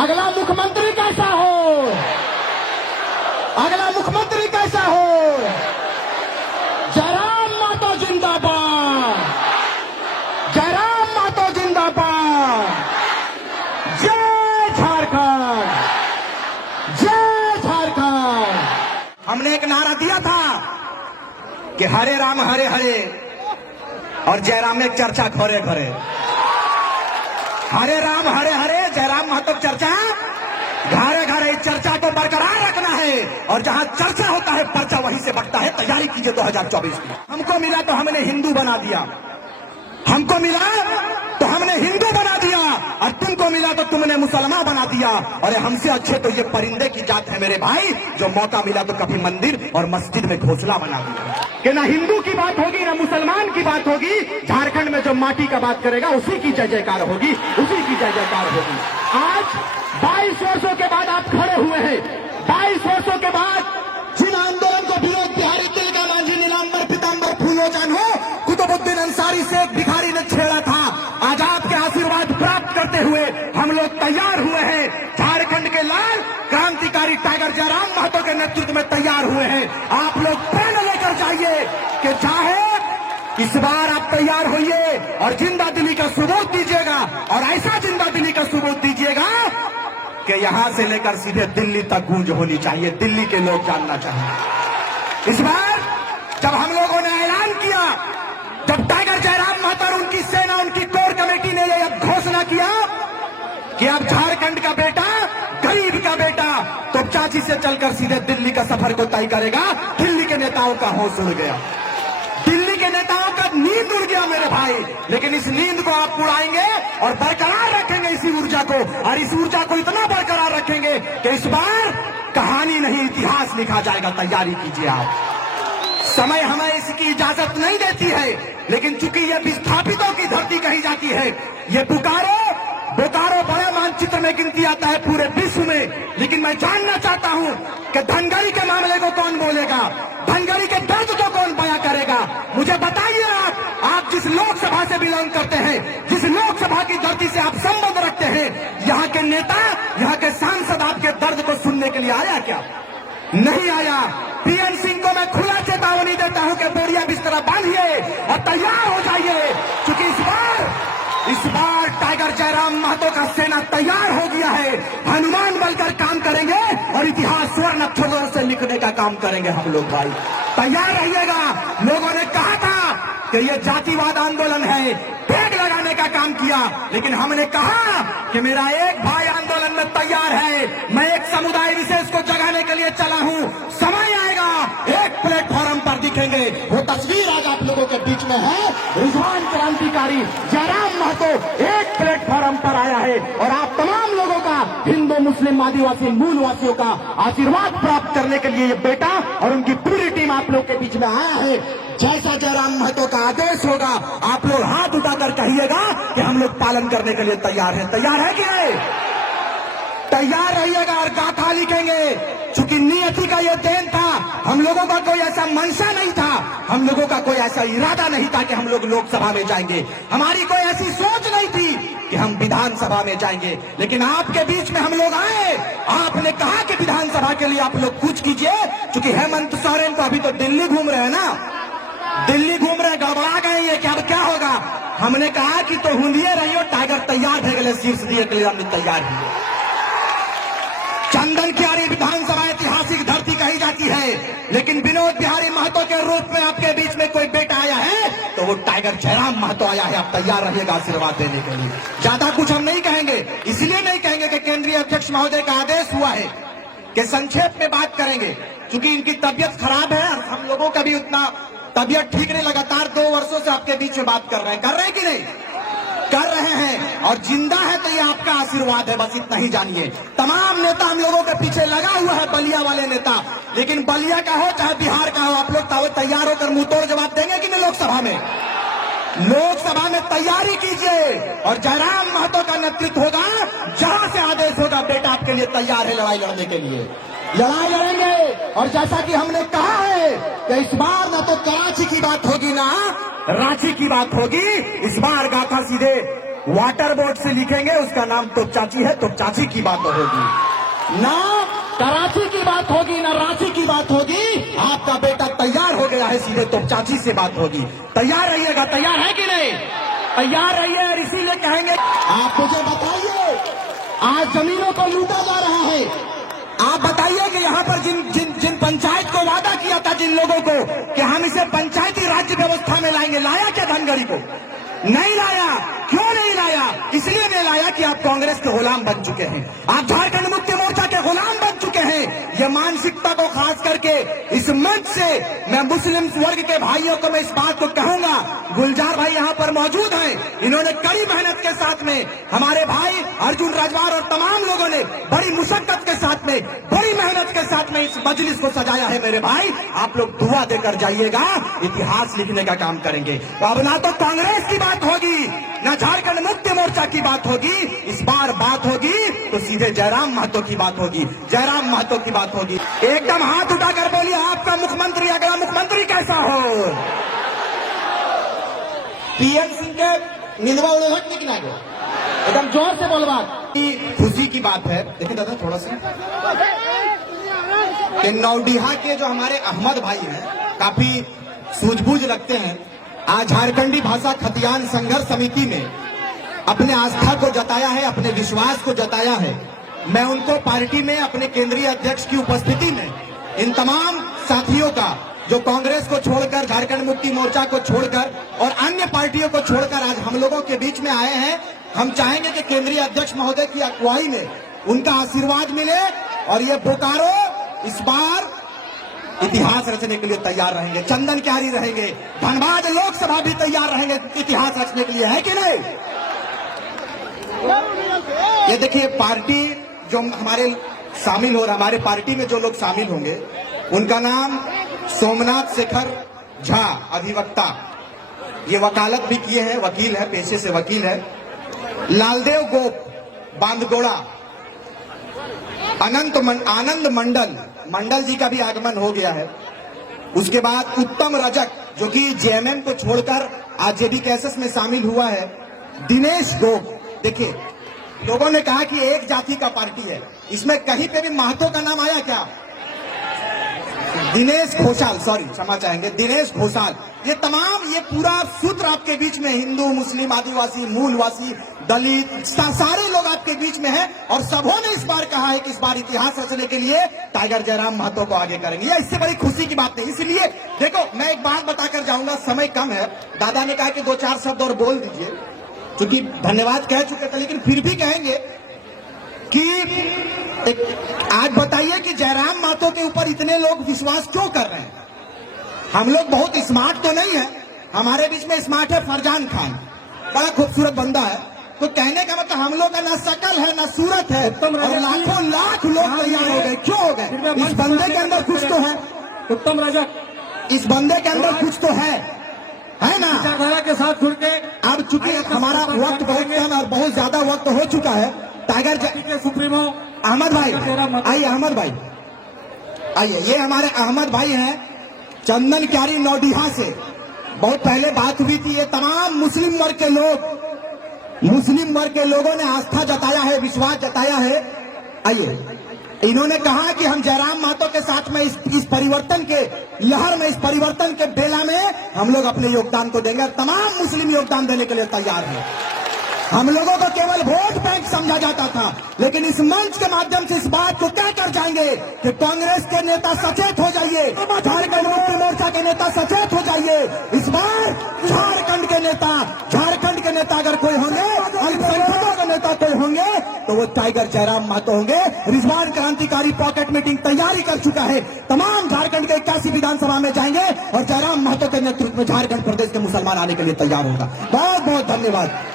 अगला मुख्यमंत्री कैसा हो, अगला मुख्यमंत्री कैसा हो। जयराम मातो जिंदाबाद, जयराम मातो जिंदाबाद। जय झारखंड, जय झारखंड। हमने एक नारा दिया था कि हरे राम हरे हरे और जयराम में चर्चा घरे घरे। हरे राम हरे हरे, जयराम महतो चर्चा घरे घरे। चर्चा को बरकरार रखना है और जहां चर्चा होता है पर्चा वहीं से बढ़ता है। तैयारी कीजिए 2024 की। हमको मिला तो हमने हिंदू बना दिया, हमको मिला तो हमने हिंदू बना दिया, और तुमको मिला तो तुमने मुसलमान बना दिया। और हमसे अच्छे तो ये परिंदे की जात है मेरे भाई, जो मौका मिला तो कभी मंदिर और मस्जिद में घोंसला बना दिया। कि ना हिंदू की बात होगी ना मुसलमान की बात होगी, झारखंड में जो माटी का बात करेगा उसी की जय जयकार होगी, उसी की जय जयकार होगी। आज 22 वर्षों के बाद आप खड़े हुए हैं। 22 वर्षों के बाद जिन आंदोलन को विरोध बिहारी तिलका मांझी नीलांबर पीतांबर फूलोजान हो कुतुबुद्दीन अंसारी से एक भिखारी ने छेड़ा था, आज आपके आशीर्वाद प्राप्त करते हुए हम लोग तैयार हुए हैं। झारखंड के लाल क्रांतिकारी टाइगर जयराम महतो के नेतृत्व में तैयार हुए हैं। आप लोग प्रण लेकर जाइए कि चाहे इस बार आप तैयार होइए और जिंदा दिली का सबूत दीजिएगा, और ऐसा जिंदा दिली का सबूत दीजिएगा कि यहां से लेकर सीधे दिल्ली तक गूंज होनी चाहिए, दिल्ली के लोग जानना चाहिए। इस बार जब हम लोगों ने ऐलान किया, जब टाइगर जयराम महतो और उनकी सेना, उनकी कोर कमेटी ने यह घोषणा किया कि अब झारखंड का बेटा, गरीब का बेटा तो चाची से चलकर सीधे दिल्ली का सफर को तय करेगा, दिल्ली के नेताओं का होश उड़ गया, दिल्ली के नेताओं का नींद उड़ गया मेरे भाई। लेकिन इस नींद को आप उड़ाएंगे और बरकरार रखेंगे इसी ऊर्जा को, और इस ऊर्जा को इतना बरकरार रखेंगे कि इस बार कहानी नहीं इतिहास लिखा जाएगा। तैयारी कीजिए आप। समय हमें इसकी इजाजत नहीं देती है, लेकिन चूंकि ये विस्थापितों की धरती कही जाती है, ये बोकारो बड़े मानचित्र में गिनती आता है पूरे विश्व में। लेकिन मैं जानना चाहता हूं कि धनगरी के मामले को कौन बोलेगा, धनगरी के दर्द को कौन बयां करेगा। मुझे बताइए आप जिस लोकसभा से बिलोंग करते हैं, जिस लोकसभा की धरती से आप संबंध रखते हैं, यहाँ के नेता, यहाँ के सांसद आपके दर्द को सुनने के लिए आया क्या? नहीं आया। पीएन सिंह को मैं खुला चेतावनी देता हूं कि बोरिया बिस्तरा बांधिए और तैयार हो जाइए, क्योंकि इस बार टाइगर जयराम महतो का सेना तैयार हो गया है। हनुमान बनकर काम करेंगे और इतिहास स्वर्ण अक्षरों से लिखने का काम करेंगे हम लोग भाई। तैयार रहिएगा। लोगों ने कहा था कि ये जातिवाद आंदोलन है, टैग लगाने का काम किया, लेकिन हमने कहा कि मेरा एक भाई आंदोलन में तैयार है, मैं एक समुदाय विशेष को जगाने के लिए चला हूं। समय आएगा, एक प्लेटफॉर्म पर दिखेंगे। वो तस्वीर आज आप लोगों के बीच में है। रिजवान क्रांतिकारी जयराम महतो एक प्लेटफॉर्म पर आया है, और आप तमाम लोगों का, हिंदू मुस्लिम आदिवासी मूलवासियों का आशीर्वाद प्राप्त करने के लिए ये बेटा और उनकी पूरी टीम आप लोग के बीच में आया है। जैसा जयराम महतो का आदेश होगा आप लोग हाथ उठाकर कहिएगा कि हम लोग पालन करने के लिए तैयार हैं। तैयार है कि नहीं? तैयार रहिएगा और गाथा लिखेंगे। चूंकि नियति का यह देन था, हम लोगों का कोई ऐसा मंशा नहीं था, हम लोगों का कोई ऐसा इरादा नहीं था कि हम लोग लोकसभा में जाएंगे, हमारी कोई ऐसी सोच नहीं थी कि हम विधानसभा में जाएंगे। लेकिन आपके बीच में हम लोग आए, आपने कहा कि विधानसभा के लिए आप लोग कुछ कीजिए। चूंकि हेमंत सोरेन तो अभी तो दिल्ली घूम रहे हैं ना, दिल्ली घूम रहे, गड़बड़ा गए ये क्या होगा। हमने कहा कि तो हुंदिए रहियो, टाइगर तैयार है, गले शीर्ष दिए के लिए हमने तैयार है। चंदन कियारी विधानसभा ऐतिहासिक धरती कही जाती है, लेकिन विनोद बिहारी महतो के रूप में आपके बीच में कोई बेटा आया है तो वो टाइगर जयराम महतो आया है। आप तैयार रहिएगा आशीर्वाद देने के लिए। ज्यादा कुछ हम नहीं कहेंगे, इसलिए नहीं कहेंगे कि केंद्रीय अध्यक्ष महोदय का आदेश हुआ है कि संक्षेप में बात करेंगे, क्योंकि इनकी तबियत खराब है और हम लोगों का भी उतना तबियत ठीक नहीं। लगातार 2 वर्षों से आपके बीच में बात कर रहे हैं कि नहीं? कर रहे हैं, और जिंदा है तो ये आपका आशीर्वाद है, बस इतना ही जानिए। तमाम नेता हम लोगों के पीछे लगा हुआ है, बलिया वाले नेता, लेकिन बलिया का हो चाहे बिहार का हो, आप लोग तैयार होकर मुंह तोड़ जवाब देंगे कि नहीं? लोकसभा में, लोकसभा में तैयारी कीजिए और जयराम महतो का नेतृत्व होगा। जहां से आदेश होगा बेटा आपके लिए तैयार है लड़ाई लड़ने के लिए। लड़ाई लड़ेंगे, और जैसा कि हमने कहा है कि इस बार ना तो कराची की बात होगी ना रांची की बात होगी, इस बार गाथा सीधे वाटर बोर्ड से लिखेंगे उसका नाम तोप चाची है, तोप चाची की बात होगी। ना कराची की बात होगी ना रांची की बात होगी। आपका बेटा तैयार हो गया है, सीधे तोप चाची से बात होगी। तैयार रहिएगा, तैयार है कि नहीं? तैयार रहिए। और इसीलिए कहेंगे, आप मुझे बताइए, आज जमीनों को लूटा जा रहा है। आप बताइए कि यहाँ पर जिन पंचायत को वादा किया था जिन लोगों को कि हम इसे पंचायती राज्य व्यवस्था में लाएंगे, लाया क्या धनगढ़ी को? नहीं लाया। क्यों नहीं लाया? इसलिए नहीं लाया कि आप कांग्रेस के गुलाम बन चुके हैं, आप झारखंड मुक्ति मोर्चा के गुलाम बन चुके हैं। ये मानसिकता को खास करके इस मंच से मैं मुस्लिम वर्ग के भाइयों को मैं इस बात को कहूंगा। गुलजार भाई यहाँ पर मौजूद हैं, इन्होंने कड़ी मेहनत के साथ में, हमारे भाई अर्जुन राजवार और तमाम लोगों ने बड़ी मुशक्कत के साथ में, बड़ी मेहनत के साथ में इस मजलिस को सजाया है। मेरे भाई, आप लोग दुआ देकर जाइएगा, इतिहास लिखने का काम करेंगे। अब ना तो कांग्रेस की बात होगी ना झारखंड मुक्ति मोर्चा की बात होगी, इस बार बात होगी तो सीधे जयराम महतो की बात होगी, जयराम महतो की बात होगी। एकदम हाथ उठाकर बोलिए, आपका मुख्यमंत्री, अगला मुख्यमंत्री कैसा हो? पीएम सिंह के निंदवा उड़े कि ना गो? एकदम जोर से बोल बात। खुशी की बात है। देखिए दादा थोड़ा सा कि नौडीहा के जो हमारे अहमद भाई हैं, काफी सूझबूझ रखते हैं, आज झारखंडी भाषा खतियान संघर्ष समिति में अपने आस्था को जताया है, अपने विश्वास को जताया है। मैं उनको पार्टी में अपने केंद्रीय अध्यक्ष की उपस्थिति में इन तमाम साथियों का जो कांग्रेस को छोड़कर, झारखंड मुक्ति मोर्चा को छोड़कर और अन्य पार्टियों को छोड़कर आज हम लोगों के बीच में आए हैं, हम चाहेंगे कि केंद्रीय अध्यक्ष महोदय की अगुवाई में उनका आशीर्वाद मिले और ये बोकारो इस बार इतिहास रचने के लिए तैयार रहेंगे। चंदन क्यारी रहेंगे, धनबाद लोकसभा भी तैयार रहेंगे इतिहास रचने के लिए, है कि नहीं? ये देखिए, पार्टी जो हमारे शामिल हो रहा, हमारे पार्टी में जो लोग शामिल होंगे उनका नाम सोमनाथ शेखर झा, अधिवक्ता, ये वकालत भी किए हैं, वकील है, पेशे से वकील है। लालदेव गोप, बांदगोड़ा। आनंद मंडल जी का भी आगमन हो गया है। उसके बाद उत्तम रजक, जो कि जेएमएम को छोड़कर आज जेबी कैसेस में शामिल हुआ है। दिनेश गोप। देखिए, लोगों ने कहा कि एक जाति का पार्टी है, इसमें कहीं पे भी महतो का नाम आया क्या? दिनेश घोषाल, सॉरी क्षमा चाहेंगे, दिनेश घोषाल। ये तमाम, ये पूरा सूत्र आपके बीच में हिंदू, मुस्लिम, आदिवासी, मूलवासी, दलित, सारे लोग आपके बीच में हैं और सबों ने इस बार कहा है कि इस बार इतिहास रचने के लिए टाइगर जयराम महतो को आगे करेंगे। ये इससे बड़ी खुशी की बात नहीं। इसलिए देखो, मैं एक बात बताकर जाऊंगा, समय कम है। दादा ने कहा कि 2-4 शब्द और बोल दीजिए, क्योंकि धन्यवाद कह चुके थे, लेकिन फिर भी कहेंगे कि आज बताइए कि जयराम महतो के ऊपर इतने लोग विश्वास क्यों कर रहे हैं? हम लोग बहुत स्मार्ट तो नहीं है, हमारे बीच में स्मार्ट है फरजान खान, बड़ा खूबसूरत बंदा है। तो कहने का मतलब हम लोग का ना शकल है ना सूरत है, और लाखों लाख लोग तैयार हो गए। क्यों हो गए? इस बंदे के अंदर कुछ तो है। उत्तम रजक, इस बंदे के अंदर कुछ तो है ना? विचारधारा के साथ जुड़ के अब चूंकि हमारा वक्त बहुत कम और बहुत ज्यादा वक्त हो चुका है, टाइगर के सुप्रीमो अहमद भाई आइए, अहमद भाई आइए। ये हमारे अहमद भाई हैं, चंदन क्यारी नौडीहा से। बहुत पहले बात हुई थी। ये तमाम मुस्लिम वर्ग के लोगों ने आस्था जताया है, विश्वास जताया है। आइए, इन्होंने कहा कि हम जयराम महतो के साथ में इस परिवर्तन के लहर में, इस परिवर्तन के बेला में हम लोग अपने योगदान को देंगे। तमाम मुस्लिम योगदान देने के लिए तैयार हैं। हम लोगों को केवल वोट बैंक समझा जाता था, लेकिन इस मंच के माध्यम से इस बात को कहकर जाएंगे कि कांग्रेस के नेता सचेत हो जाइए, झारखंड मुक्ति मोर्चा के नेता सचेत हो जाइए। इस बार झारखंड के नेता अगर कोई होंगे, अल्पसंख्यकों के नेता कोई होंगे, तो वो टाइगर जयराम महतो होंगे। रिजवान क्रांतिकारी पॉकेट मीटिंग तैयारी कर चुका है, तमाम झारखंड के 81 विधानसभा में जाएंगे और जयराम महतो के नेतृत्व में झारखंड प्रदेश के मुसलमान आने के लिए तैयार होगा। बहुत बहुत धन्यवाद।